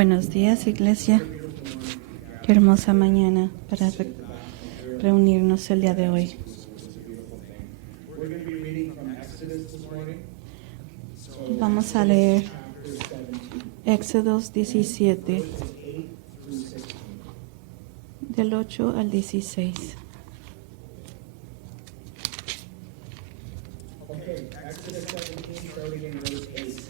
Buenos días, iglesia. Qué hermosa mañana para reunirnos el día de hoy. Vamos a leer Éxodos 17, del 8 al 16. Exodus 17, starting in verse 8.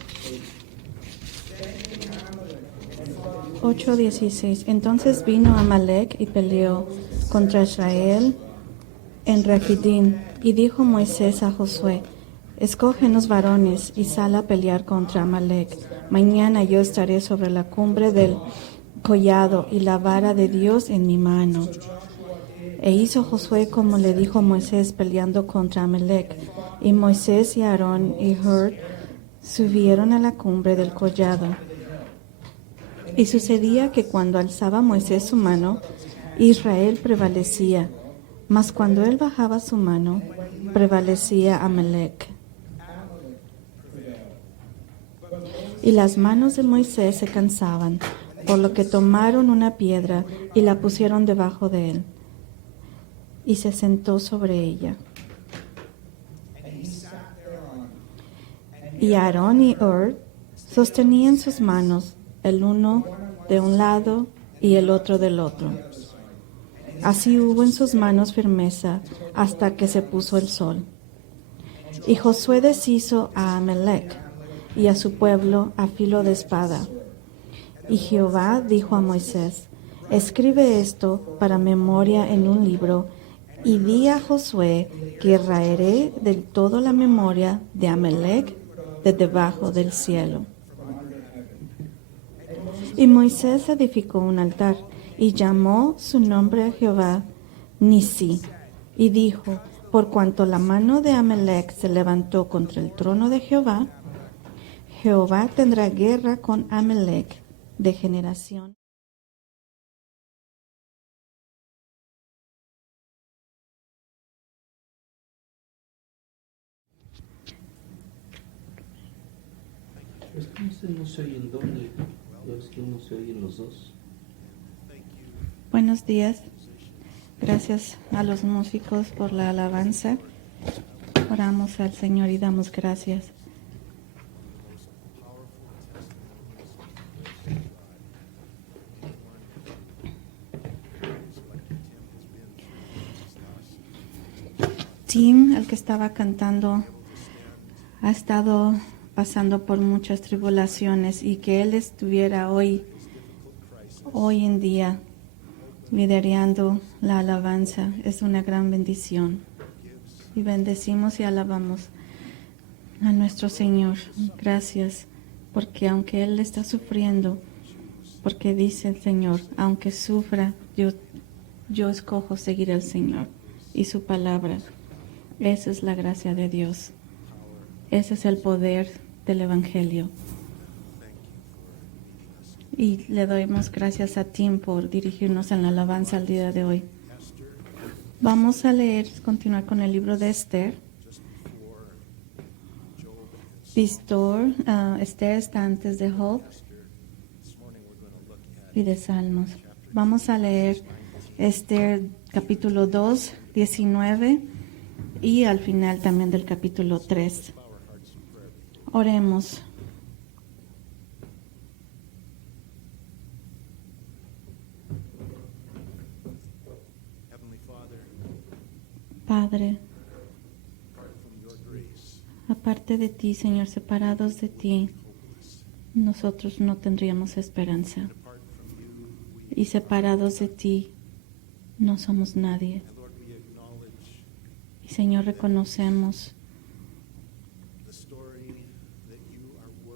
8:16. Entonces vino Amalek y peleó contra Israel en Refidim, y dijo Moisés a Josué: escógenos varones y sal a pelear contra Amalek. Mañana yo estaré sobre la cumbre del collado y la vara de Dios en mi mano. E hizo Josué como le dijo Moisés, peleando contra Amalek. Y Moisés y Aarón y Hur subieron a la cumbre del collado. Y sucedía que cuando alzaba Moisés su mano, Israel prevalecía, mas cuando él bajaba su mano, prevalecía Amalek. Y las manos de Moisés se cansaban, por lo que tomaron una piedra y la pusieron debajo de él, y se sentó sobre ella. Y Aarón y Hur sostenían sus manos, el uno de un lado y el otro del otro. Así hubo en sus manos firmeza hasta que se puso el sol. Y Josué deshizo a Amalek y a su pueblo a filo de espada. Y Jehová dijo a Moisés: escribe esto para memoria en un libro, y di a Josué que raeré del todo la memoria de Amalek de debajo del cielo. Y Moisés edificó un altar y llamó su nombre a Jehová Nisi, y dijo: por cuanto la mano de Amalek se levantó contra el trono de Jehová, Jehová tendrá guerra con Amalek de generación. Es que no se oye el doble, es que no se oyen los dos. Buenos días. Gracias a los músicos por la alabanza. Oramos al Señor y damos gracias. Tim, el que estaba cantando, ha estado pasando por muchas tribulaciones, y que él estuviera hoy en día liderando la alabanza es una gran bendición. Y bendecimos y alabamos a nuestro Señor. Gracias, porque aunque Él está sufriendo, porque dice el Señor, aunque sufra, yo escojo seguir al Señor y su palabra. Esa es la gracia de Dios. Ese es el poder del Evangelio. Y le damos gracias a Tim por dirigirnos en la alabanza al día de hoy. Vamos a continuar con el libro de Esther. Esther está antes de Job y de Salmos. Vamos a leer Esther capítulo 2, 19 y al final también del capítulo 3. Oremos. Padre, aparte de ti, Señor, separados de ti, nosotros no tendríamos esperanza. Y separados de ti, no somos nadie. Y Señor, reconocemos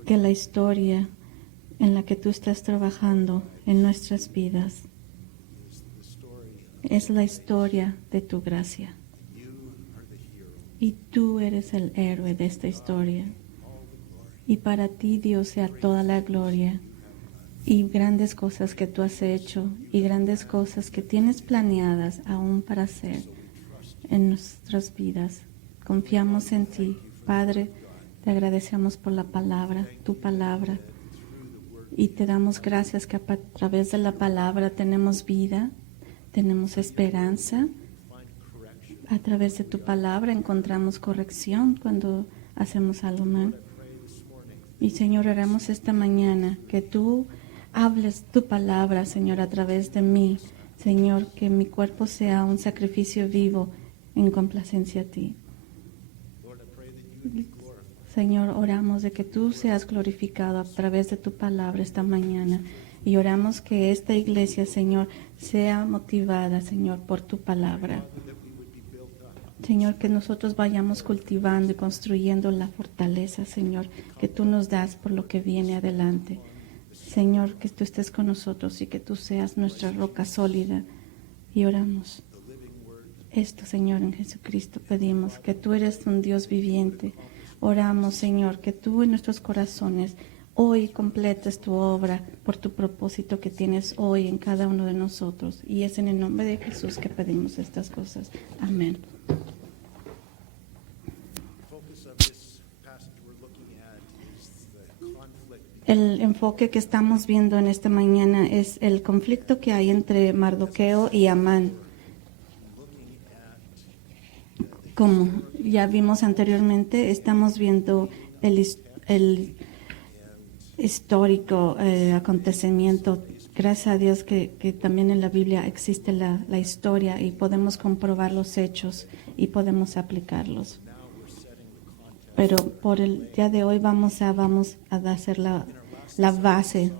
que la historia en la que tú estás trabajando en nuestras vidas es la historia de tu gracia. Y tú eres el héroe de esta historia. Y para ti, Dios, sea toda la gloria y grandes cosas que tú has hecho y grandes cosas que tienes planeadas aún para hacer en nuestras vidas. Confiamos en ti, Padre. Te agradecemos por la palabra, tu palabra. Y te damos gracias que a través de la palabra tenemos vida, tenemos esperanza. A través de tu palabra encontramos corrección cuando hacemos algo mal. Y Señor, oramos esta mañana que tú hables tu palabra, Señor, a través de mí. Señor, que mi cuerpo sea un sacrificio vivo en complacencia a ti. Señor, oramos de que tú seas glorificado a través de tu palabra esta mañana. Y oramos que esta iglesia, Señor, sea motivada, Señor, por tu palabra. Señor, que nosotros vayamos cultivando y construyendo la fortaleza, Señor, que tú nos das por lo que viene adelante. Señor, que tú estés con nosotros y que tú seas nuestra roca sólida. Y oramos esto, Señor, en Jesucristo pedimos, que tú eres un Dios viviente. Oramos, Señor, que tú en nuestros corazones hoy completes tu obra por tu propósito que tienes hoy en cada uno de nosotros. Y es en el nombre de Jesús que pedimos estas cosas. Amén. El enfoque que estamos viendo en esta mañana es el conflicto que hay entre Mardoqueo y Amán. Como ya vimos anteriormente, estamos viendo el histórico acontecimiento. Gracias a Dios que también en la Biblia existe la historia y podemos comprobar los hechos y podemos aplicarlos. Pero por el día de hoy vamos a hacer la base.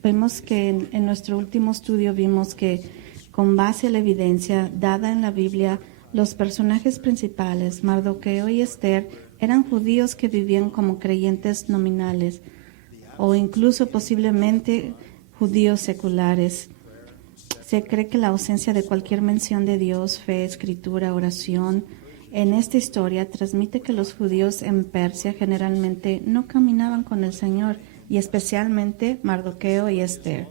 Vemos que en nuestro último estudio vimos que con base a la evidencia dada en la Biblia, los personajes principales, Mardoqueo y Esther, eran judíos que vivían como creyentes nominales o incluso posiblemente judíos seculares. Se cree que la ausencia de cualquier mención de Dios, fe, escritura, oración, en esta historia transmite que los judíos en Persia generalmente no caminaban con el Señor, y especialmente Mardoqueo y Esther.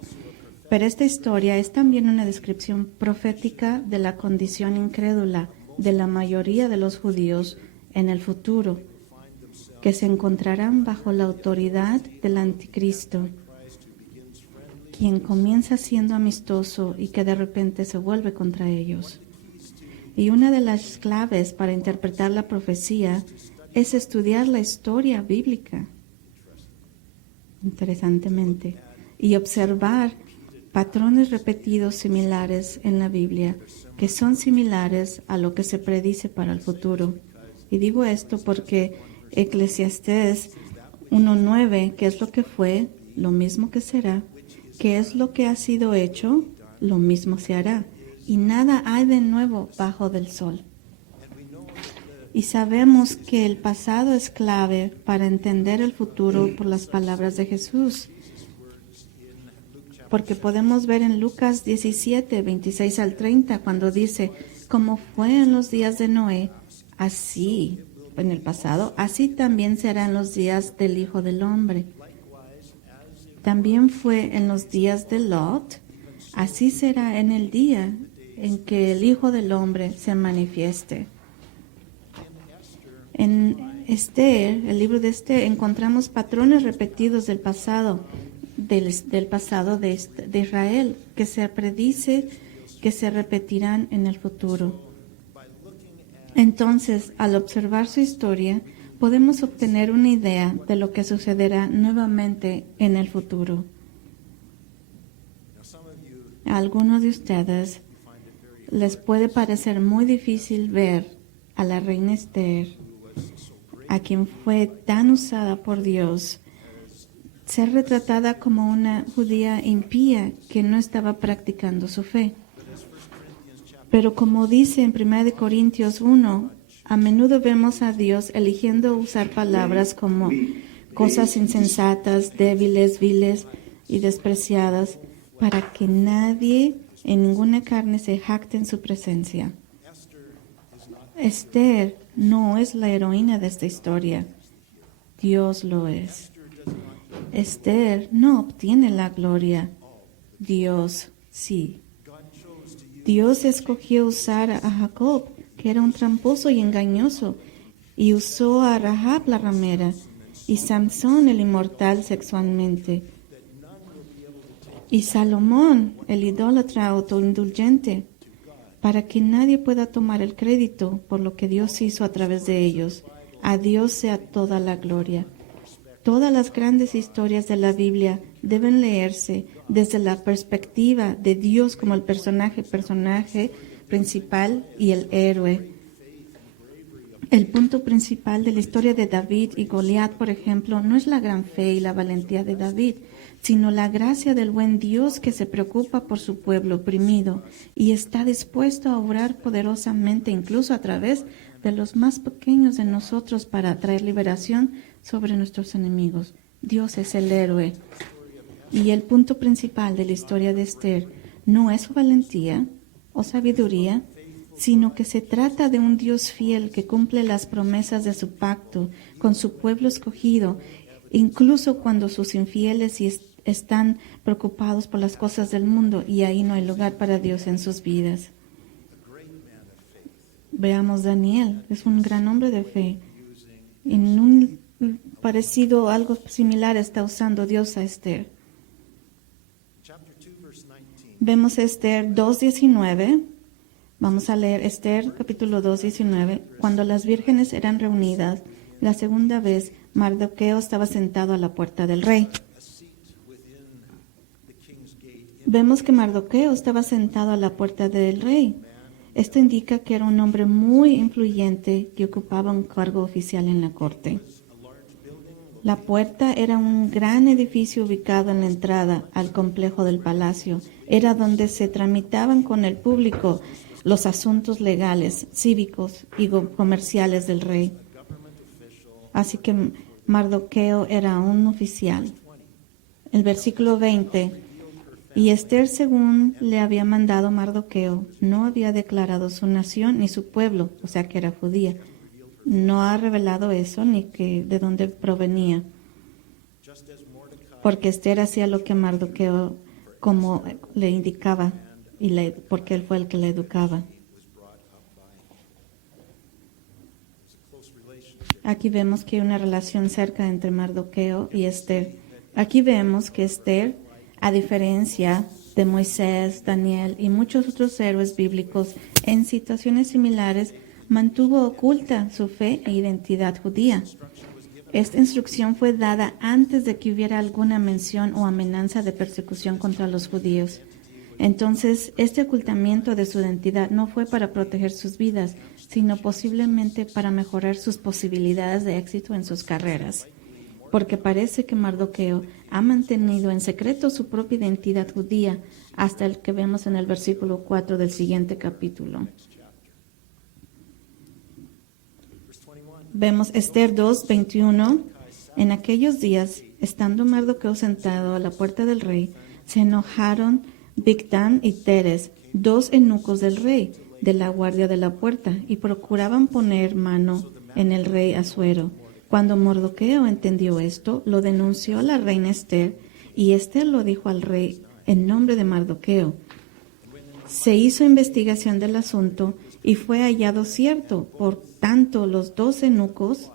Pero esta historia es también una descripción profética de la condición incrédula de la mayoría de los judíos en el futuro, que se encontrarán bajo la autoridad del anticristo, quien comienza siendo amistoso y que de repente se vuelve contra ellos. Y una de las claves para interpretar la profecía es estudiar la historia bíblica, interesantemente, y observar patrones repetidos similares en la Biblia, que son similares a lo que se predice para el futuro. Y digo esto porque Eclesiastés 1:9, que es lo que fue, lo mismo que será, que es lo que ha sido hecho, lo mismo se hará, y nada hay de nuevo bajo del sol. Y sabemos que el pasado es clave para entender el futuro por las palabras de Jesús, porque podemos ver en Lucas 17, 26 al 30, cuando dice, como fue en los días de Noé, así, en el pasado, así también será en los días del Hijo del Hombre. También fue en los días de Lot, así será en el día en que el Hijo del Hombre se manifieste. En Esther, el libro de Esther, encontramos patrones repetidos del pasado, del pasado de Israel, que se predice que se repetirán en el futuro. Entonces, al observar su historia, podemos obtener una idea de lo que sucederá nuevamente en el futuro. A algunos de ustedes les puede parecer muy difícil ver a la reina Esther, a quien fue tan usada por Dios, ser retratada como una judía impía que no estaba practicando su fe. Pero como dice en 1 Corintios 1, a menudo vemos a Dios eligiendo usar palabras como cosas insensatas, débiles, viles y despreciadas, para que nadie en ninguna carne se jacte en su presencia. Esther no es la heroína de esta historia, Dios lo es. Esther no obtiene la gloria, Dios sí. Dios escogió usar a Jacob, que era un tramposo y engañoso, y usó a Rahab la ramera y Samson el inmortal sexualmente. Y Salomón, el idólatra autoindulgente, para que nadie pueda tomar el crédito por lo que Dios hizo a través de ellos. A Dios sea toda la gloria. Todas las grandes historias de la Biblia deben leerse desde la perspectiva de Dios como el personaje principal y el héroe. El punto principal de la historia de David y Goliat, por ejemplo, no es la gran fe y la valentía de David, sino la gracia del buen Dios que se preocupa por su pueblo oprimido y está dispuesto a obrar poderosamente, incluso a través de los más pequeños de nosotros, para traer liberación sobre nuestros enemigos. Dios es el héroe. Y el punto principal de la historia de Esther no es su valentía o sabiduría, sino que se trata de un Dios fiel que cumple las promesas de su pacto con su pueblo escogido, incluso cuando sus infieles están preocupados por las cosas del mundo y ahí no hay lugar para Dios en sus vidas. Veamos Daniel, es un gran hombre de fe. En un parecido, algo similar está usando Dios a Esther. Vemos Esther 2:19. Vamos a leer Esther capítulo 2:19. Cuando las vírgenes eran reunidas la segunda vez, Mardoqueo estaba sentado a la puerta del rey. Vemos que Mardoqueo estaba sentado a la puerta del rey. Esto indica que era un hombre muy influyente que ocupaba un cargo oficial en la corte. La puerta era un gran edificio ubicado en la entrada al complejo del palacio. Era donde se tramitaban con el público los asuntos legales, cívicos y comerciales del rey. Así que Mardoqueo era un oficial. El versículo 20. Y Esther, según le había mandado Mardoqueo, no había declarado su nación ni su pueblo, o sea que era judía. No ha revelado eso ni que de dónde provenía. Porque Esther hacía lo que Mardoqueo como le indicaba porque él fue el que la educaba. Aquí vemos que hay una relación cerca entre Mardoqueo y Esther. Aquí vemos que Esther, a diferencia de Moisés, Daniel y muchos otros héroes bíblicos, en situaciones similares mantuvo oculta su fe e identidad judía. Esta instrucción fue dada antes de que hubiera alguna mención o amenaza de persecución contra los judíos. Entonces, este ocultamiento de su identidad no fue para proteger sus vidas, sino posiblemente para mejorar sus posibilidades de éxito en sus carreras. Porque parece que Mardoqueo ha mantenido en secreto su propia identidad judía hasta el que vemos en el versículo 4 del siguiente capítulo. Vemos Esther 2:21. En aquellos días, estando Mardoqueo sentado a la puerta del rey, se enojaron Bigtán y Teres, dos eunucos del rey, de la guardia de la puerta, y procuraban poner mano en el rey Asuero. Cuando Mardoqueo entendió esto, lo denunció a la reina Esther, y Esther lo dijo al rey en nombre de Mardoqueo. Se hizo investigación del asunto y fue hallado cierto. Por tanto, los dos eunucos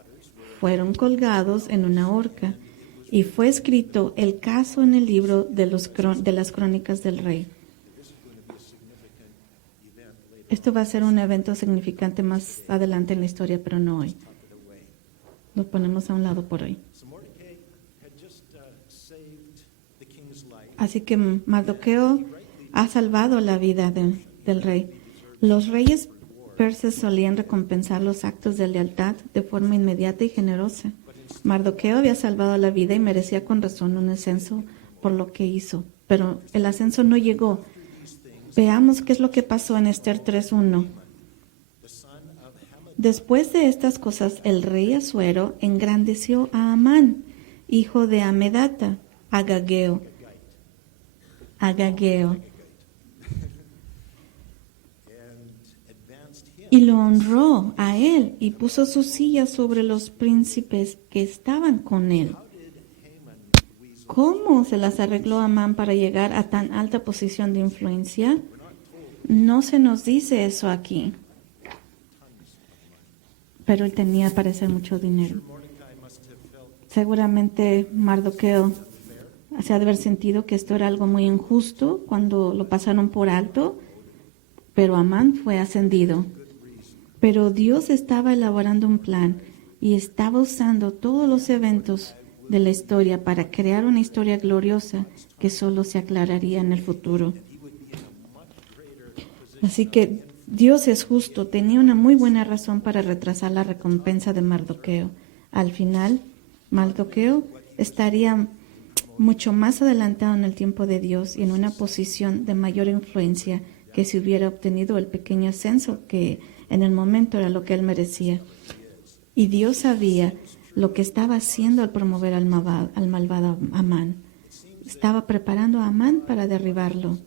fueron colgados en una horca y fue escrito el caso en el libro de las crónicas del rey. Esto va a ser un evento significante más adelante en la historia, pero no hoy. Lo ponemos a un lado por hoy. Así que Mardoqueo ha salvado la vida del rey. Los reyes persas solían recompensar los actos de lealtad de forma inmediata y generosa. Mardoqueo había salvado la vida y merecía con razón un ascenso por lo que hizo, pero el ascenso no llegó. Veamos qué es lo que pasó en Esther 3:1. Después de estas cosas, el rey Asuero engrandeció a Amán, hijo de Amedata, Agageo, y lo honró a él y puso su silla sobre los príncipes que estaban con él. ¿Cómo se las arregló Amán para llegar a tan alta posición de influencia? No se nos dice eso aquí. Pero él tenía, parece, mucho dinero. Seguramente Mardoqueo se ha de haber sentido que esto era algo muy injusto cuando lo pasaron por alto, pero Amán fue ascendido. Pero Dios estaba elaborando un plan y estaba usando todos los eventos de la historia para crear una historia gloriosa que solo se aclararía en el futuro. Así que Dios es justo, tenía una muy buena razón para retrasar la recompensa de Mardoqueo. Al final, Mardoqueo estaría mucho más adelantado en el tiempo de Dios y en una posición de mayor influencia que si hubiera obtenido el pequeño ascenso que en el momento era lo que él merecía. Y Dios sabía lo que estaba haciendo al promover al malvado Amán. Estaba preparando a Amán para derribarlo.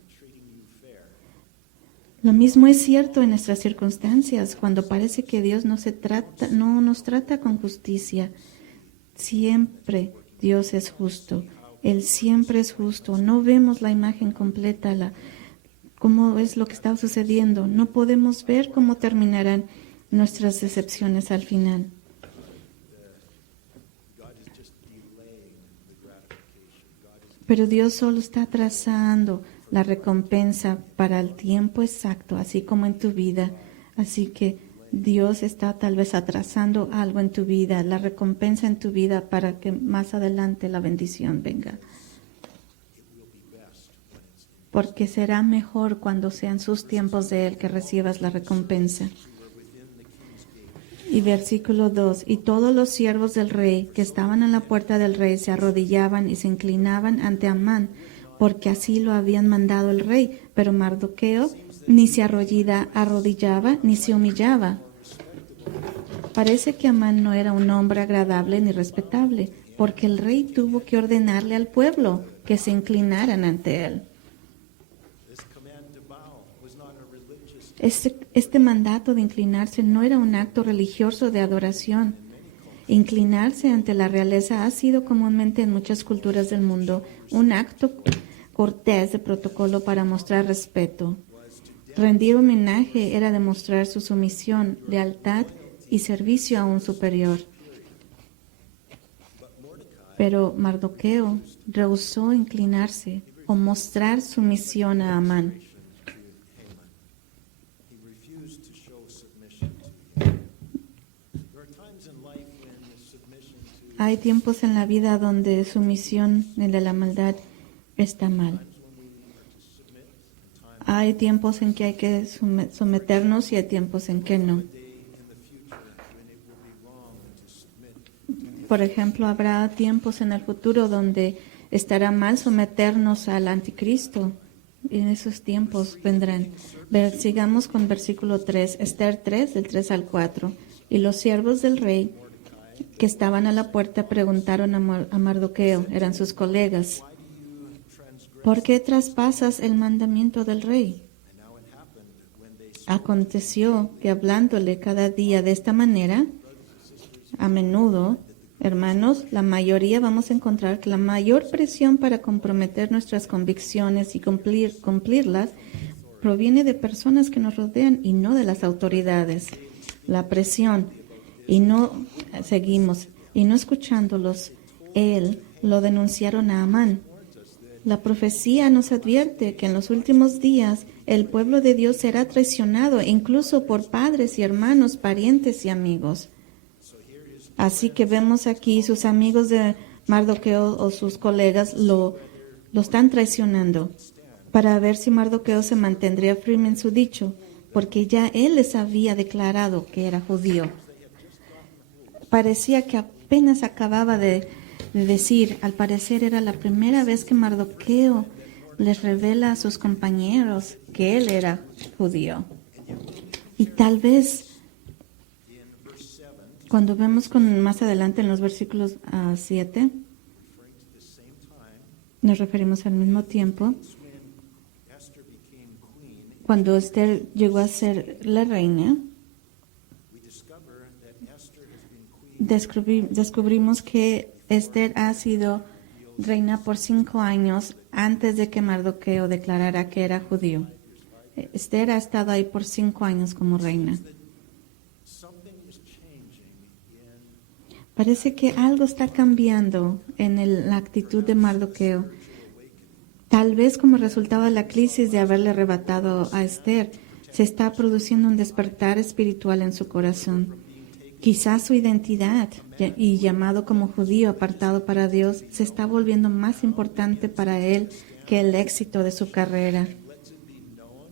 Lo mismo es cierto en nuestras circunstancias, cuando parece que Dios no nos trata con justicia. Siempre Dios es justo. Él siempre es justo. No vemos la imagen completa, cómo es lo que está sucediendo. No podemos ver cómo terminarán nuestras decepciones al final. Pero Dios solo está trazando la recompensa para el tiempo exacto, así como en tu vida. Así que Dios está tal vez atrasando algo en tu vida, la recompensa en tu vida para que más adelante la bendición venga. Porque será mejor cuando sean sus tiempos de Él que recibas la recompensa. Y versículo 2, y todos los siervos del rey que estaban en la puerta del rey se arrodillaban y se inclinaban ante Amán, porque así lo habían mandado el rey. Pero Mardoqueo ni se arrodillaba ni se humillaba. Parece que Amán no era un hombre agradable ni respetable, porque el rey tuvo que ordenarle al pueblo que se inclinaran ante él. Este mandato de inclinarse no era un acto religioso de adoración. Inclinarse ante la realeza ha sido comúnmente en muchas culturas del mundo un acto cortés de protocolo para mostrar respeto. Rendir homenaje era demostrar su sumisión, lealtad y servicio a un superior. Pero Mardoqueo rehusó inclinarse o mostrar sumisión a Amán. Hay tiempos en la vida donde sumisión de la maldad está mal. Hay tiempos en que hay que someternos y hay tiempos en que no. Por ejemplo, habrá tiempos en el futuro donde estará mal someternos al anticristo. Y en esos tiempos vendrán. Sigamos con versículo 3, Esther 3, del 3 al 4. Y los siervos del rey que estaban a la puerta preguntaron a Mardoqueo, eran sus colegas, ¿por qué traspasas el mandamiento del rey? Aconteció que hablándole cada día de esta manera, a menudo, hermanos, la mayoría vamos a encontrar que la mayor presión para comprometer nuestras convicciones y cumplirlas proviene de personas que nos rodean y no de las autoridades. La presión y no escuchándolos, lo denunciaron a Amán. La profecía nos advierte que en los últimos días el pueblo de Dios será traicionado, incluso por padres y hermanos, parientes y amigos. Así que vemos aquí sus amigos de Mardoqueo o sus colegas lo están traicionando para ver si Mardoqueo se mantendría firme en su dicho, porque ya él les había declarado que era judío. Parecía que apenas acababa de decir, al parecer era la primera vez que Mardoqueo les revela a sus compañeros que él era judío. Y tal vez, cuando vemos más adelante en los versículos 7, nos referimos al mismo tiempo, cuando Esther llegó a ser la reina, descubrimos que Esther ha sido reina por 5 años antes de que Mardoqueo declarara que era judío. Esther ha estado ahí por 5 años como reina. Parece que algo está cambiando en la actitud de Mardoqueo Tal vez como resultado de la crisis de haberle arrebatado a Esther, se está produciendo un despertar espiritual en su corazón. Quizás su identidad y llamado como judío apartado para Dios se está volviendo más importante para él que el éxito de su carrera. Lets it be known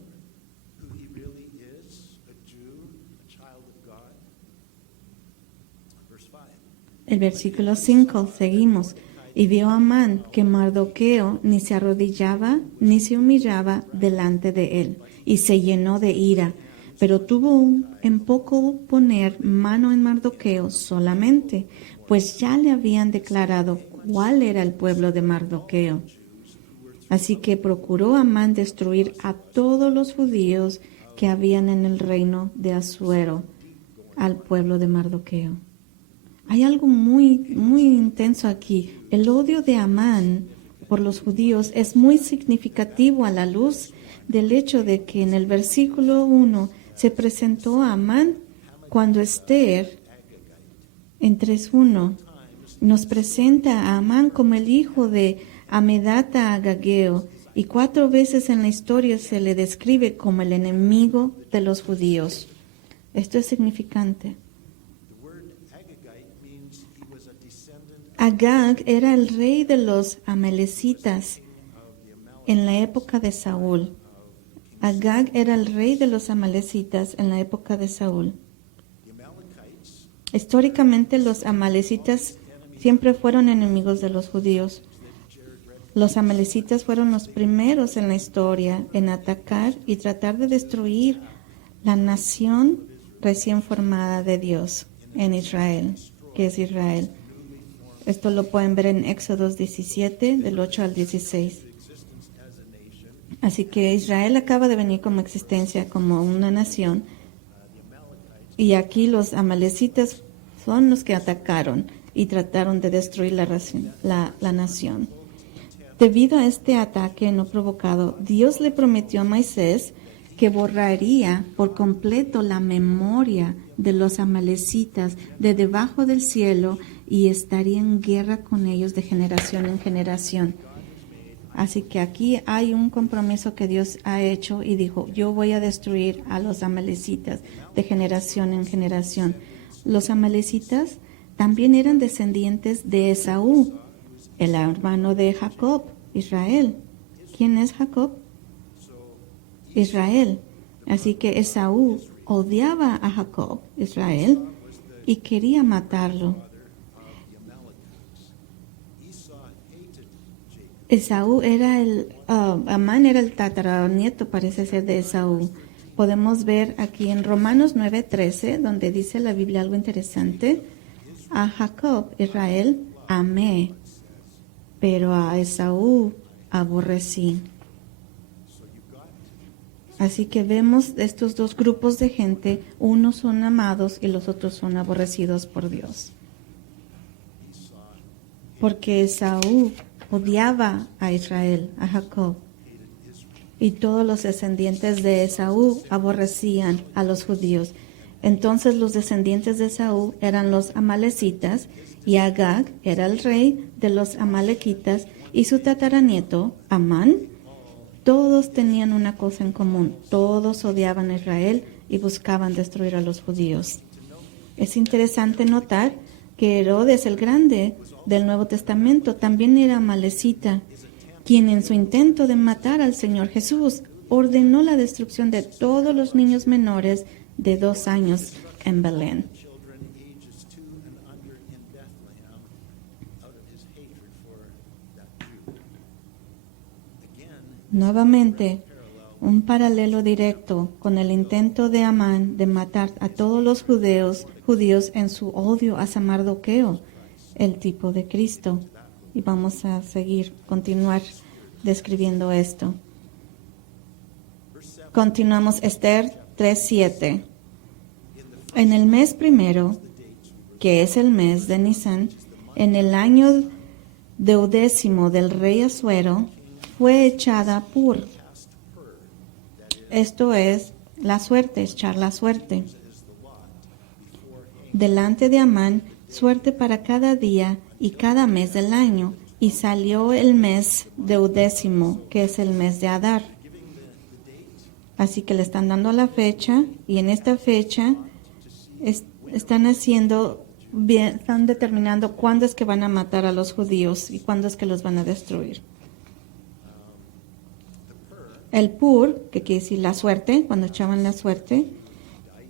who he really is, a Jew, a child of God. Verse 5. El versículo 5, seguimos. Y vio Amán que Mardoqueo ni se arrodillaba ni se humillaba delante de él, y se llenó de ira. Pero tuvo en poco poner mano en Mardoqueo solamente, pues ya le habían declarado cuál era el pueblo de Mardoqueo. Así que procuró Amán destruir a todos los judíos que habían en el reino de Asuero, al pueblo de Mardoqueo. Hay algo muy intenso aquí. El odio de Amán por los judíos es muy significativo a la luz del hecho de que en el versículo 1 se presentó a Amán cuando Esther, en 3:1, nos presenta a Amán como el hijo de Amedata Agageo, y 4 veces en la historia se le describe como el enemigo de los judíos. Esto es significante. The word Agagite means he was a descendant Agag era el rey de los amalecitas en la época de Saúl. Agag era el rey de los amalecitas en la época de Saúl. the Amalekites. Históricamente los amalecitas siempre fueron enemigos de los judíos. Los amalecitas fueron los primeros en la historia en atacar y tratar de destruir la nación recién formada de Dios en Israel, que es Israel. Esto lo pueden ver en Éxodo 17, del 8 al 16. Así que Israel acaba de venir como existencia, como una nación. Y aquí los amalecitas son los que atacaron y trataron de destruir la nación. Debido a este ataque no provocado, Dios le prometió a Moisés que borraría por completo la memoria de los amalecitas de debajo del cielo y estaría en guerra con ellos de generación en generación. Así que aquí hay un compromiso que Dios ha hecho y dijo, yo voy a destruir a los amalecitas de generación en generación. Los amalecitas también eran descendientes de Esaú, el hermano de Jacob, Israel. ¿Quién es Jacob? Israel. Así que Esaú odiaba a Jacob, Israel, y quería matarlo. Esaú era Amán era el tataranieto, parece ser, de Esaú. Podemos ver aquí en Romanos 9:13, donde dice la Biblia algo interesante. A Jacob, Israel, amé, pero a Esaú aborrecí. Así que vemos estos dos grupos de gente, unos son amados y los otros son aborrecidos por Dios. Porque Esaú odiaba a Israel, a Jacob, y todos los descendientes de Esaú aborrecían a los judíos. Entonces los descendientes de Esaú eran los amalecitas, y Agag era el rey de los amalequitas, y su tataranieto, Amán. Todos tenían una cosa en común, todos odiaban a Israel y buscaban destruir a los judíos. Es interesante notar que Herodes el Grande del Nuevo Testamento también era amalecita, quien en su intento de matar al Señor Jesús ordenó la destrucción de todos los niños menores de 2 años en Belén. Children ages 2 and under in Bethlehem out of his hatred for that Jew. Again, Nuevamente, un paralelo directo con el intento de Amán de matar a todos los judíos en su odio hacia Mardoqueo, el tipo de Cristo. Y vamos a continuar describiendo esto. Continuamos Esther 3:7. En el mes primero, que es el mes de Nisan, en el año 12º del rey Asuero, fue echada Pur. Esto es la suerte, echar la suerte. Delante de Amán, suerte para cada día y cada mes del año, Y salió el mes deudécimo, que es el mes de Adar. Así que le están dando la fecha, y en esta fecha están determinando cuándo es que van a matar a los judíos y cuándo es que los van a destruir. El pur, que quiere decir la suerte, cuando echaban la suerte,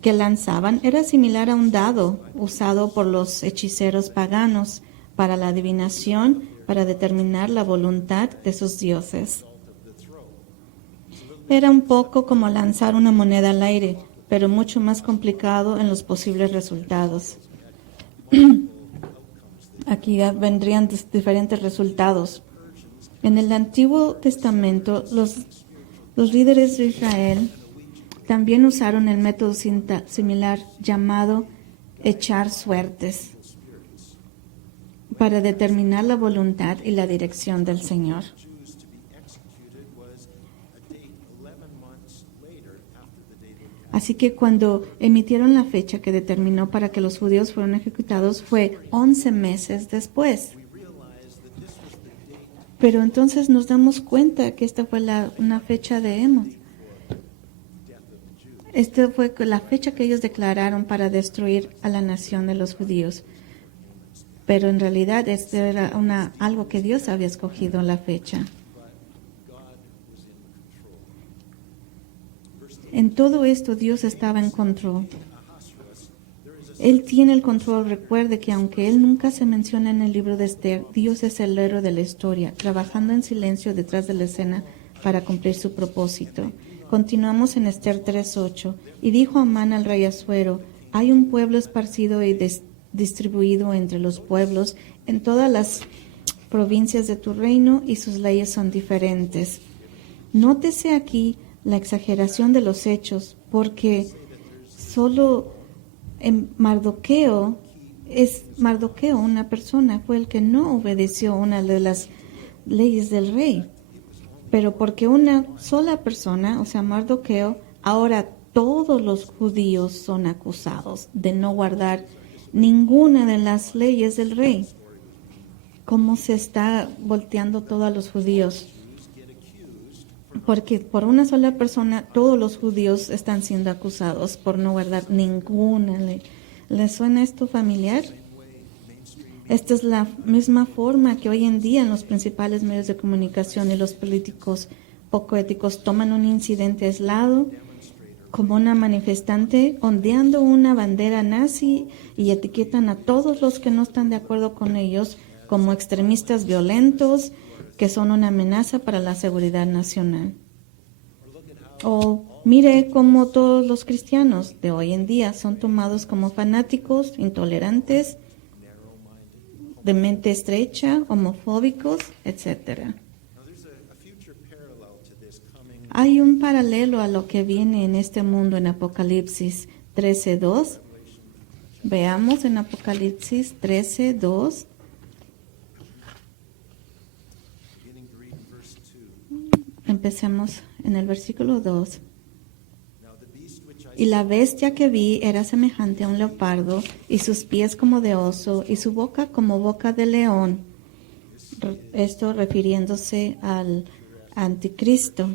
que lanzaban, era similar a un dado usado por los hechiceros paganos para la adivinación, para determinar la voluntad de sus dioses. Era un poco como lanzar una moneda al aire, pero mucho más complicado en los posibles resultados. Aquí vendrían diferentes resultados. En el Antiguo Testamento, los líderes de Israel también usaron el método similar llamado echar suertes para determinar la voluntad y la dirección del Señor. Así que cuando emitieron la fecha que determinó para que los judíos fueran ejecutados fue 11 meses después. Pero entonces nos damos cuenta que esta fue una fecha de Amos. Esta fue la fecha que ellos declararon para destruir a la nación de los judíos. Pero en realidad esto era algo que Dios había escogido la fecha. En todo esto Dios estaba en control. Él tiene el control. Recuerde que aunque Él nunca se menciona en el libro de Esther, Dios es el héroe de la historia, trabajando en silencio detrás de la escena para cumplir su propósito. Continuamos en Esther 3:8. Y dijo Amán al rey Asuero: hay un pueblo esparcido y distribuido entre los pueblos en todas las provincias de tu reino, y sus leyes son diferentes. Nótese aquí la exageración de los hechos, porque solo en Mardoqueo, una persona, fue el que no obedeció una de las leyes del rey. Pero porque una sola persona, o sea, Mardoqueo, ahora todos los judíos son acusados de no guardar ninguna de las leyes del rey. ¿Cómo se está volteando todo a los judíos? Porque por una sola persona todos los judíos están siendo acusados por no guardar ninguna ley. ¿Les suena esto familiar? Esta es la misma forma que hoy en día en los principales medios de comunicación y los políticos poco éticos toman un incidente aislado como una manifestante ondeando una bandera nazi y etiquetan a todos los que no están de acuerdo con ellos como extremistas violentos que son una amenaza para la seguridad nacional. O mire cómo todos los cristianos de hoy en día son tomados como fanáticos, intolerantes, de mente estrecha, homofóbicos, etc. Hay un paralelo a lo que viene en este mundo en Apocalipsis 13:2. Veamos en Apocalipsis 13:2. Empecemos en el versículo 2. Y la bestia que vi era semejante a un leopardo, y sus pies como de oso, y su boca como boca de león. Esto refiriéndose al anticristo.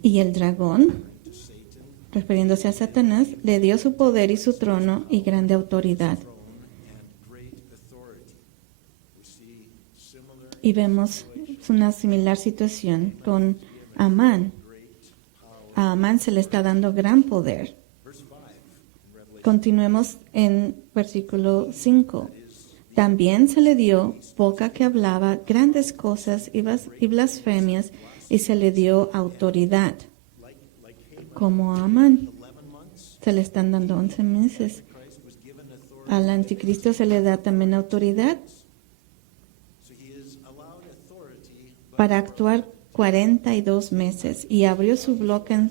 Y el dragón, refiriéndose a Satanás, le dio su poder y su trono y grande autoridad. Y vemos una similar situación con Amán. A Amán se le está dando gran poder. Continuemos en versículo 5. También se le dio boca que hablaba grandes cosas y blasfemias, y se le dio autoridad. Como a Amán, se le están dando 11 meses. Al anticristo se le da también autoridad para actuar 42 meses, y abrió su boca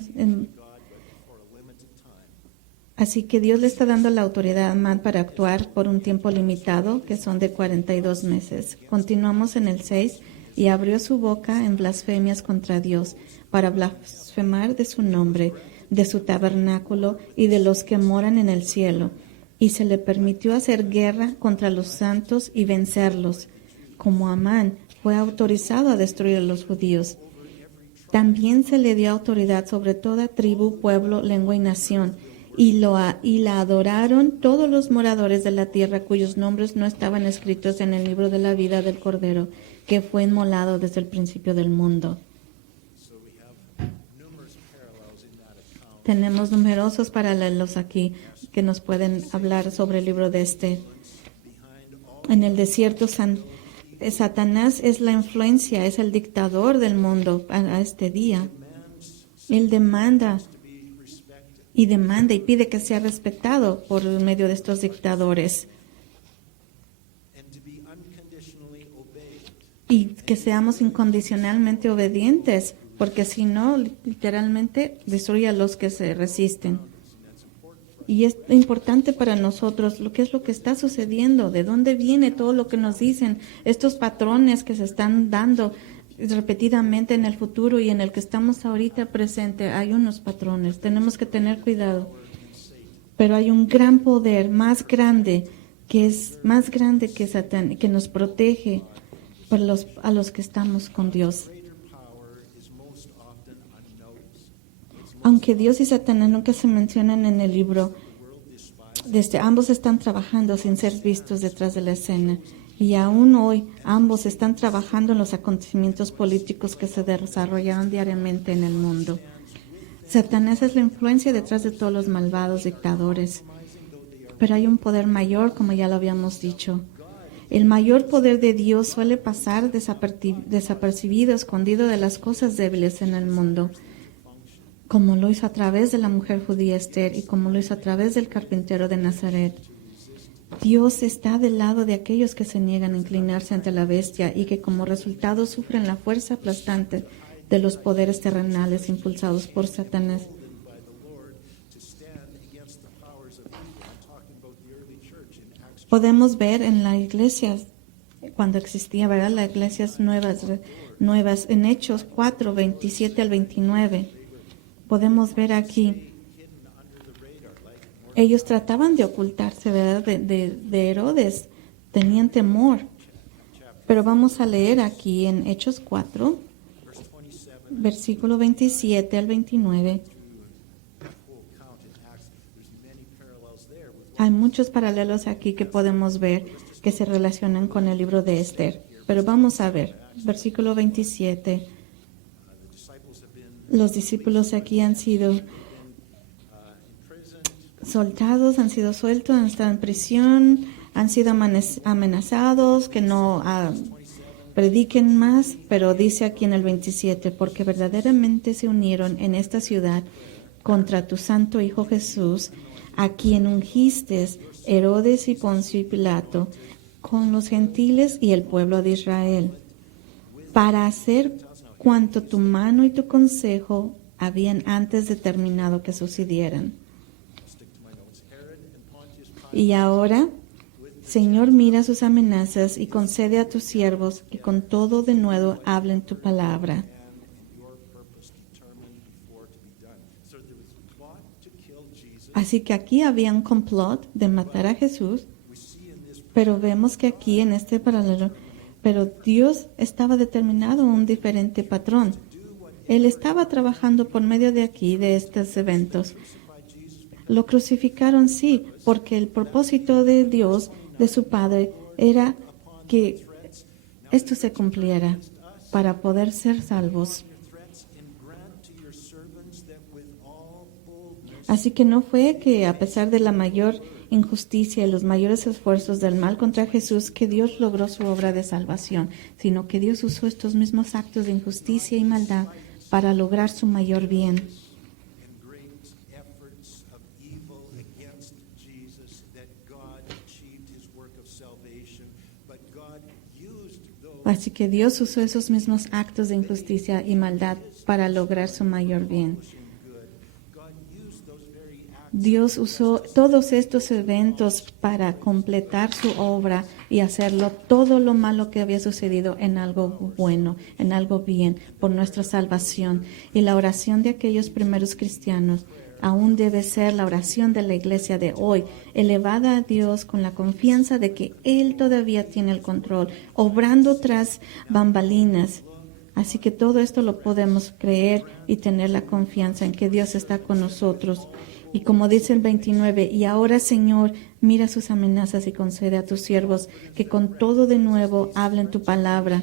así que Dios le está dando la autoridad a Amán para actuar por un tiempo limitado, que son de 42 meses. Continuamos en el 6. Y abrió su boca en blasfemias contra Dios, para blasfemar de su nombre, de su tabernáculo y de los que moran en el cielo. y se le permitió hacer guerra contra los santos y vencerlos, como Amán fue autorizado a destruir a los judíos. También se le dio autoridad sobre toda tribu, pueblo, lengua y nación, y la adoraron todos los moradores de la tierra cuyos nombres no estaban escritos en el libro de la vida del Cordero, que fue inmolado desde el principio del mundo. Tenemos numerosos paralelos aquí que nos pueden hablar sobre el libro de Esther. En el desierto, Satanás es la influencia, es el dictador del mundo a este día. Él demanda y pide que sea respetado por medio de estos dictadores y que seamos incondicionalmente obedientes, porque si no, literalmente destruye a los que se resisten. Y es importante para nosotros lo que está sucediendo, de dónde viene todo lo que nos dicen, estos patrones que se están dando repetidamente en el futuro y en el que estamos ahorita presente. Hay unos patrones, tenemos que tener cuidado. Pero hay un gran poder más grande, que es más grande que Satán, que nos protege a los que estamos con Dios. Aunque Dios y Satanás nunca se mencionan en el libro, ambos están trabajando sin ser vistos detrás de la escena. Y aún hoy ambos están trabajando en los acontecimientos políticos que se desarrollaron diariamente en el mundo. Satanás es la influencia detrás de todos los malvados dictadores. Pero hay un poder mayor, como ya lo habíamos dicho. El mayor poder de Dios suele pasar desapercibido, escondido de las cosas débiles en el mundo, como lo hizo a través de la mujer judía Esther y como lo hizo a través del carpintero de Nazaret. Dios está del lado de aquellos que se niegan a inclinarse ante la bestia y que como resultado sufren la fuerza aplastante de los poderes terrenales impulsados por Satanás. Podemos ver en la iglesia, cuando existía, ¿verdad? Las iglesias nuevas en Hechos 4, 27 al 29. Podemos ver aquí, ellos trataban de ocultarse, ¿verdad? De Herodes, tenían temor. Pero vamos a leer aquí en Hechos 4, versículo 27 al 29. Hay muchos paralelos aquí que podemos ver que se relacionan con el libro de Esther. Pero vamos a ver, versículo 27. Los discípulos aquí han sido soltados, han sido sueltos, han estado en prisión, han sido amenazados, que no prediquen más, pero dice aquí en el 27, porque verdaderamente se unieron en esta ciudad contra tu santo Hijo Jesús, a quien ungiste, Herodes y Poncio y Pilato, con los gentiles y el pueblo de Israel, para hacer cuanto tu mano y tu consejo habían antes determinado que sucedieran. Y ahora, Señor, mira sus amenazas y concede a tus siervos que con todo de nuevo hablen tu palabra. Así que aquí había un complot de matar a Jesús, pero vemos que aquí en este paralelo, pero Dios estaba determinado a un diferente patrón. Él estaba trabajando por medio de aquí, de estos eventos. Lo crucificaron, sí, porque el propósito de Dios, de su Padre, era que esto se cumpliera para poder ser salvos. Así que no fue que a pesar de la mayor injusticia y los mayores esfuerzos del mal contra Jesús que Dios logró su obra de salvación, sino que Dios usó estos mismos actos de injusticia y maldad para lograr su mayor bien. Así que Dios usó esos mismos actos de injusticia y maldad para lograr su mayor bien. Dios usó todos estos eventos para completar su obra, y hacerlo todo lo malo que había sucedido en algo bueno, en algo bien, por nuestra salvación. Y la oración de aquellos primeros cristianos aún debe ser la oración de la iglesia de hoy, elevada a Dios con la confianza de que Él todavía tiene el control, obrando tras bambalinas. Así que todo esto lo podemos creer y tener la confianza en que Dios está con nosotros. Y como dice el 29, y ahora, Señor, mira sus amenazas y concede a tus siervos que con todo de nuevo hablen tu palabra.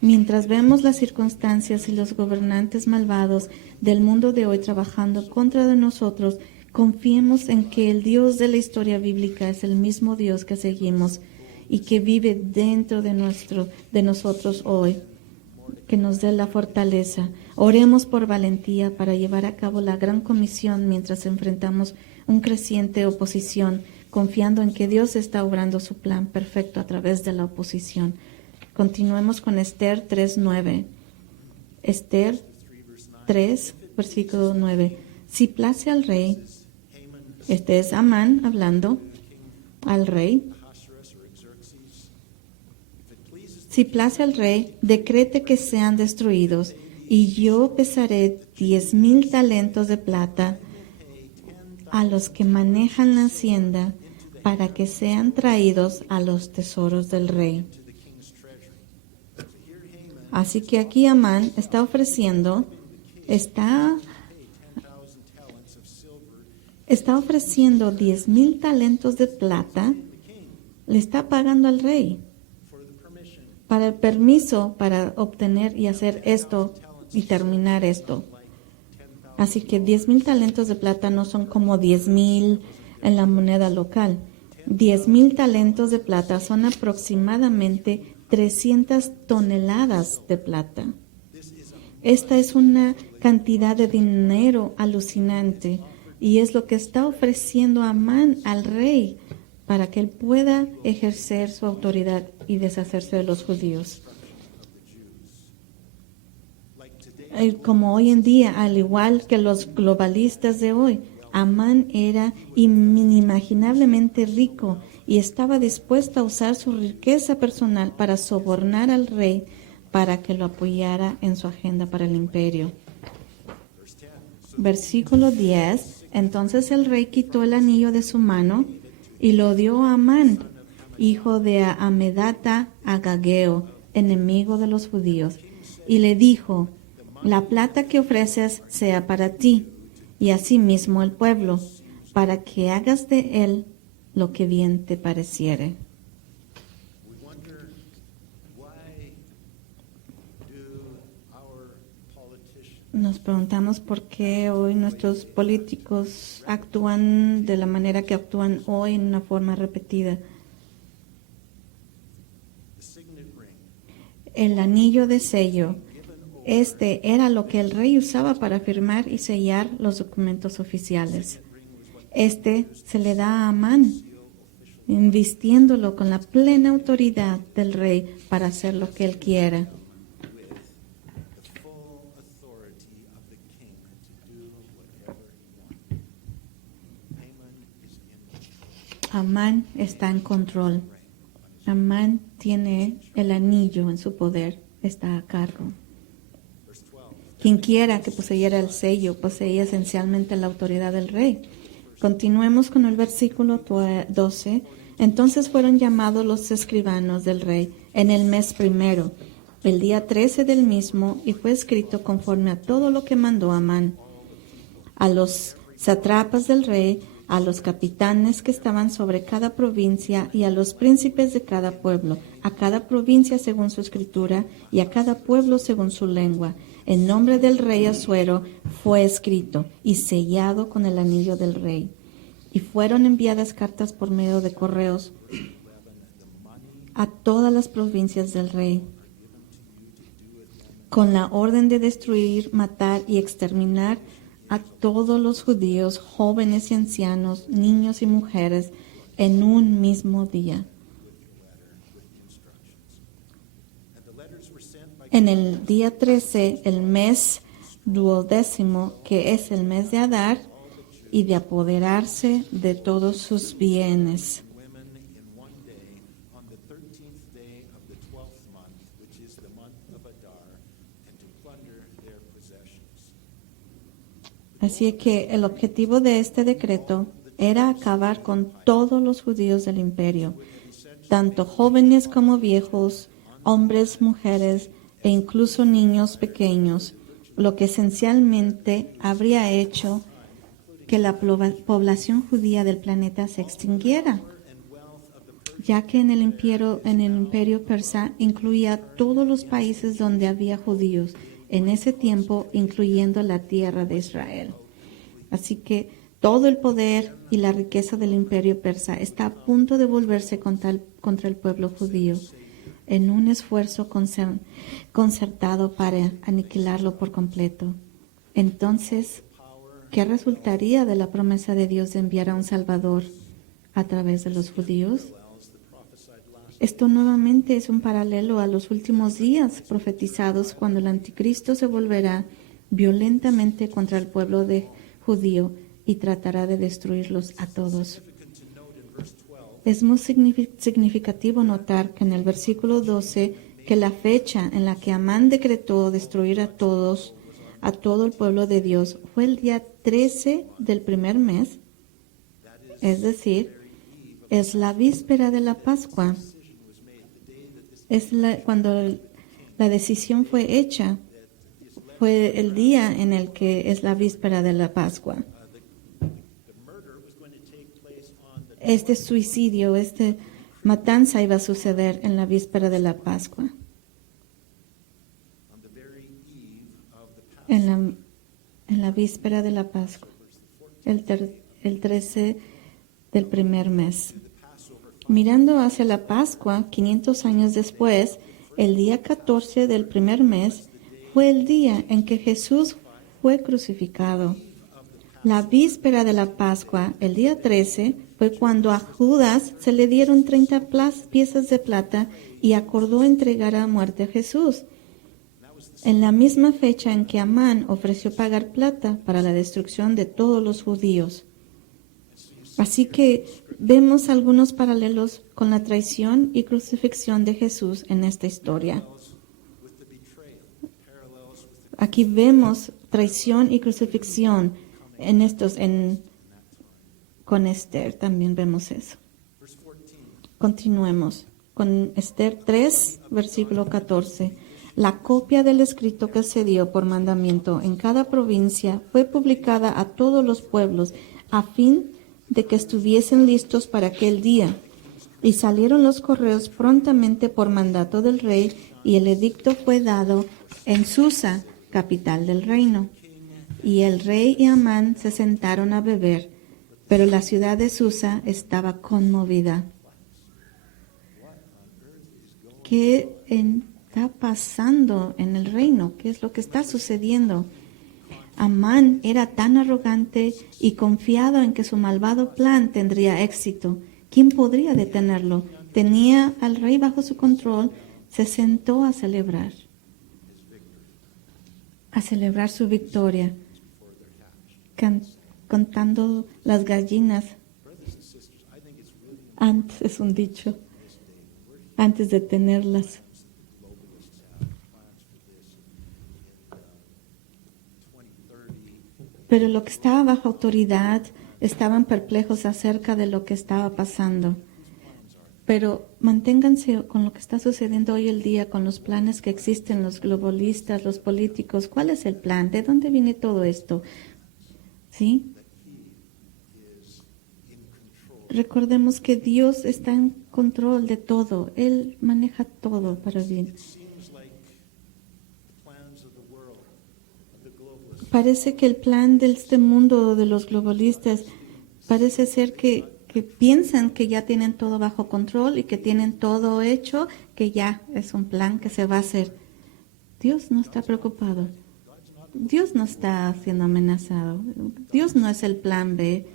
Mientras vemos las circunstancias y los gobernantes malvados del mundo de hoy trabajando contra de nosotros, confiemos en que el Dios de la historia bíblica es el mismo Dios que seguimos y que vive dentro de nosotros hoy, que nos dé la fortaleza. Oremos por valentía para llevar a cabo la gran comisión mientras enfrentamos un creciente oposición, confiando en que Dios está obrando su plan perfecto a través de la oposición. Continuemos con Esther 3:9. Esther 3, versículo 9. Si place al rey, este es Amán hablando al rey. Si place al rey, decrete que sean destruidos, y yo pesaré 10,000 talentos de plata a los que manejan la hacienda para que sean traídos a los tesoros del rey. Así que aquí Amán está ofreciendo 10,000 talentos de plata, le está pagando al rey para el permiso para obtener y hacer esto y terminar esto. Así que 10,000 talentos de plata no son como 10,000 en la moneda local. 10,000 talentos de plata son aproximadamente 300 toneladas de plata. Esta es una cantidad de dinero alucinante y es lo que está ofreciendo Amán al rey para que él pueda ejercer su autoridad y deshacerse de los judíos. Como hoy en día, al igual que los globalistas de hoy, Amán era inimaginablemente rico y estaba dispuesto a usar su riqueza personal para sobornar al rey para que lo apoyara en su agenda para el imperio. Versículo 10. Entonces el rey quitó el anillo de su mano y lo dio a Amán, hijo de Amedata Agageo, enemigo de los judíos, y le dijo: la plata que ofreces sea para ti, y asimismo el pueblo, para que hagas de él lo que bien te pareciere. Nos preguntamos por qué hoy nuestros políticos actúan de la manera que actúan hoy en una forma repetida. El anillo de sello, este era lo que el rey usaba para firmar y sellar los documentos oficiales. Este se le da a Amán, invistiéndolo con la plena autoridad del rey para hacer lo que él quiera. Amán está en control. Amán tiene el anillo en su poder, está a cargo. Quien quiera que poseyera el sello poseía esencialmente la autoridad del rey. Continuemos con el versículo 12. Entonces fueron llamados los escribanos del rey en el mes primero, el día 13 del mismo, y fue escrito conforme a todo lo que mandó Amán. A los sátrapas del rey, a los capitanes que estaban sobre cada provincia y a los príncipes de cada pueblo, a cada provincia según su escritura y a cada pueblo según su lengua. En nombre del rey Asuero fue escrito y sellado con el anillo del rey. Y fueron enviadas cartas por medio de correos a todas las provincias del rey, con la orden de destruir, matar y exterminar a todos los judíos, jóvenes y ancianos, niños y mujeres, en un mismo día. En el día 13, el mes 12º, que es el mes de Adar, y de apoderarse de todos sus bienes. Así que el objetivo de este decreto era acabar con todos los judíos del imperio, tanto jóvenes como viejos, hombres, mujeres e incluso niños pequeños, lo que esencialmente habría hecho que la población judía del planeta se extinguiera, ya que en el imperio persa incluía todos los países donde había judíos, en ese tiempo incluyendo la tierra de Israel. Así que todo el poder y la riqueza del imperio persa está a punto de volverse contra el pueblo judío, en un esfuerzo concertado para aniquilarlo por completo. Entonces, ¿qué resultaría de la promesa de Dios de enviar a un Salvador a través de los judíos? Esto nuevamente es un paralelo a los últimos días profetizados, cuando el anticristo se volverá violentamente contra el pueblo judío y tratará de destruirlos a todos. Es muy significativo notar que en el versículo 12 que la fecha en la que Amán decretó destruir a todo el pueblo de Dios fue el día 13 del primer mes, es decir, es la víspera de la Pascua. Cuando la decisión fue hecha, fue el día en el que es la víspera de la Pascua. Este suicidio, esta matanza iba a suceder en la víspera de la Pascua. En la víspera de la Pascua, el 13 del primer mes. Mirando hacia la Pascua, 500 años después, el día 14 del primer mes, fue el día en que Jesús fue crucificado. La víspera de la Pascua, el día 13, fue cuando a Judas se le dieron 30 piezas de plata y acordó entregar a muerte a Jesús. En la misma fecha en que Amán ofreció pagar plata para la destrucción de todos los judíos. Así que vemos algunos paralelos con la traición y crucifixión de Jesús en esta historia. Aquí vemos traición y crucifixión con Esther, también vemos eso. Continuemos con Esther 3, versículo 14. La copia del escrito que se dio por mandamiento en cada provincia fue publicada a todos los pueblos a fin de que estuviesen listos para aquel día. Y salieron los correos prontamente por mandato del rey, y el edicto fue dado en Susa, capital del reino. Y el rey y Amán se sentaron a beber, pero la ciudad de Susa estaba conmovida. ¿Qué está pasando en el reino? ¿Qué es lo que está sucediendo? Amán era tan arrogante y confiado en que su malvado plan tendría éxito. ¿Quién podría detenerlo? Tenía al rey bajo su control, se sentó a celebrar su victoria, contando las gallinas. Antes, es un dicho, antes de tenerlas. Pero lo que estaba bajo autoridad estaban perplejos acerca de lo que estaba pasando. Pero manténganse con lo que está sucediendo hoy el día, con los planes que existen, los globalistas, los políticos. ¿Cuál es el plan? ¿De dónde viene todo esto? ¿Sí? Recordemos que Dios está en control de todo. Él maneja todo para bien. Parece que el plan de este mundo de los globalistas parece ser que piensan que ya tienen todo bajo control y que tienen todo hecho, que ya es un plan que se va a hacer. Dios no está preocupado. Dios no está siendo amenazado. Dios no es el plan B.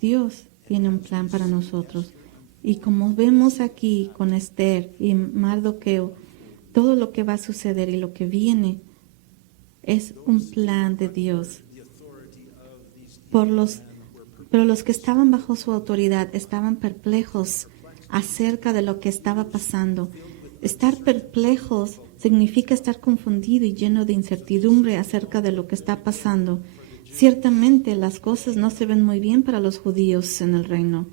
Dios tiene un plan para nosotros. Y como vemos aquí con Esther y Mardoqueo, todo lo que va a suceder y lo que viene es un plan de Dios. Pero los que estaban bajo su autoridad estaban perplejos acerca de lo que estaba pasando. Estar perplejos significa estar confundido y lleno de incertidumbre acerca de lo que está pasando. Ciertamente las cosas no se ven muy bien para los judíos en el reino,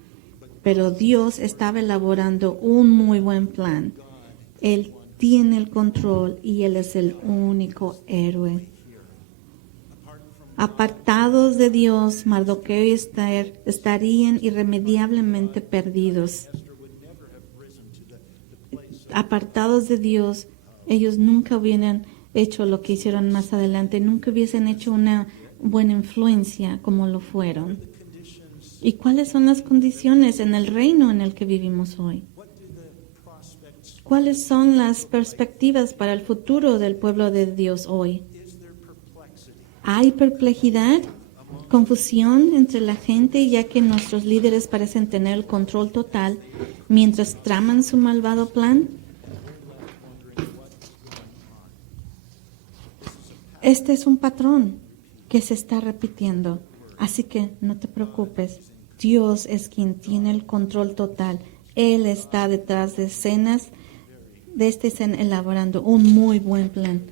pero Dios estaba elaborando un muy buen plan. Él tiene el control y Él es el único héroe. Apartados de Dios, Mardoqueo y Esther estarían irremediablemente perdidos. Apartados de Dios, ellos nunca hubieran hecho lo que hicieron más adelante, nunca hubiesen hecho una buena influencia como lo fueron. ¿Y cuáles son las condiciones en el reino en el que vivimos hoy? ¿Cuáles son las perspectivas para el futuro del pueblo de Dios hoy? ¿Hay perplejidad, confusión entre la gente, ya que nuestros líderes parecen tener el control total mientras traman su malvado plan? Este es un patrón que se está repitiendo, así que no te preocupes. Dios es quien tiene el control total. Él está detrás de escena elaborando un muy buen plan.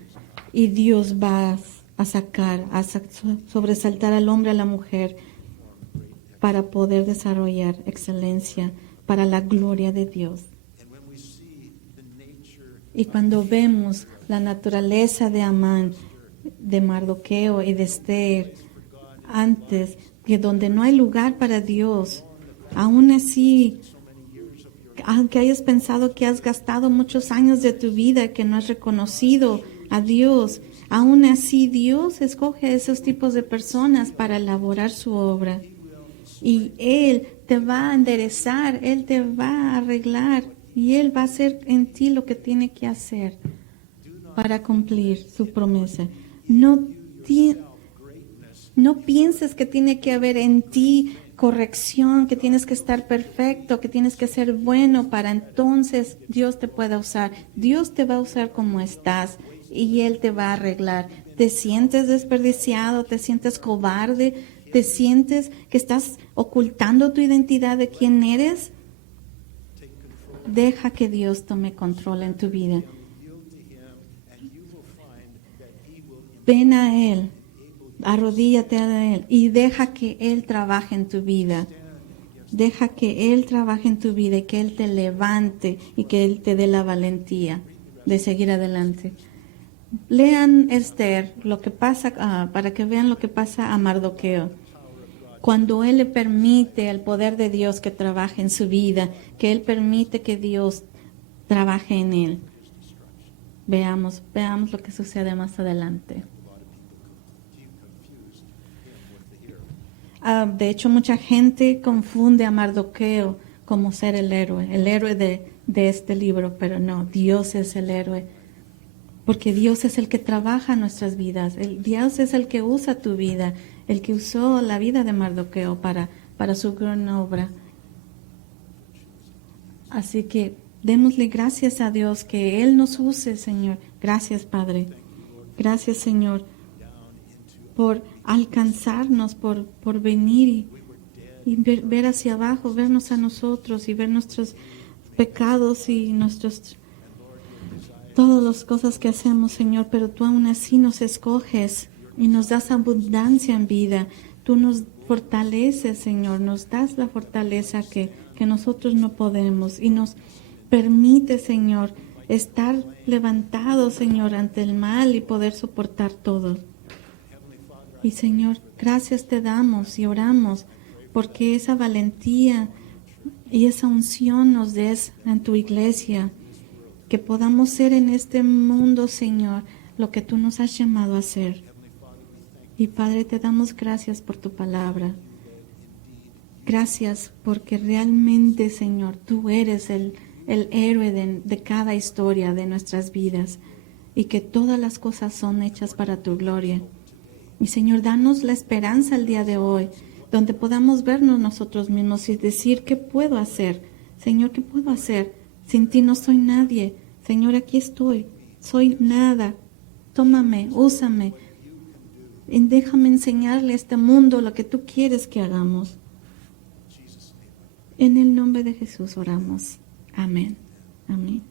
Y Dios va a sobresaltar al hombre, a la mujer, para poder desarrollar excelencia para la gloria de Dios. Y cuando vemos la naturaleza de Amán, de Mardoqueo y de Esther, antes, que donde no hay lugar para Dios, aún así, aunque hayas pensado que has gastado muchos años de tu vida, que no has reconocido a Dios, aún así Dios escoge a esos tipos de personas para elaborar su obra. Y Él te va a enderezar, Él te va a arreglar y Él va a hacer en ti lo que tiene que hacer para cumplir su promesa. No pienses que tiene que haber en ti corrección, que tienes que estar perfecto, que tienes que ser bueno para entonces Dios te pueda usar. Dios te va a usar como estás y Él te va a arreglar. ¿Te sientes desperdiciado? ¿Te sientes cobarde? ¿Te sientes que estás ocultando tu identidad de quién eres? Deja que Dios tome control en tu vida. Ven a Él, arrodíllate a Él y deja que Él trabaje en tu vida. Deja que Él trabaje en tu vida y que Él te levante y que Él te dé la valentía de seguir adelante. Lean Esther, lo que pasa, para que vean lo que pasa a Mardoqueo. Cuando Él le permite al poder de Dios que trabaje en su vida, que Él permite que Dios trabaje en Él. Veamos lo que sucede más adelante. De hecho, mucha gente confunde a Mardoqueo como ser el héroe de este libro, pero no, Dios es el héroe, porque Dios es el que trabaja nuestras vidas, Dios es el que usa tu vida, el que usó la vida de Mardoqueo para su gran obra. Así que démosle gracias a Dios que Él nos use, Señor. Gracias, Padre. Gracias, Señor, por alcanzarnos, por venir y ver hacia abajo, vernos a nosotros y ver nuestros pecados y todas las cosas que hacemos, Señor, pero tú aún así nos escoges y nos das abundancia en vida. Tú nos fortaleces, Señor, nos das la fortaleza que nosotros no podemos y nos permite, Señor, estar levantados, Señor, ante el mal y poder soportar todo. Y Señor, gracias te damos y oramos porque esa valentía y esa unción nos des en tu iglesia, que podamos ser en este mundo, Señor, lo que tú nos has llamado a ser. Y Padre, te damos gracias por tu palabra. Gracias porque realmente, Señor, tú eres el héroe de cada historia de nuestras vidas y que todas las cosas son hechas para tu gloria. Y Señor, danos la esperanza el día de hoy, donde podamos vernos nosotros mismos y decir, ¿qué puedo hacer? Señor, ¿qué puedo hacer? Sin ti no soy nadie. Señor, aquí estoy. Soy nada. Tómame, úsame. Y déjame enseñarle a este mundo lo que tú quieres que hagamos. En el nombre de Jesús oramos. Amén. Amén.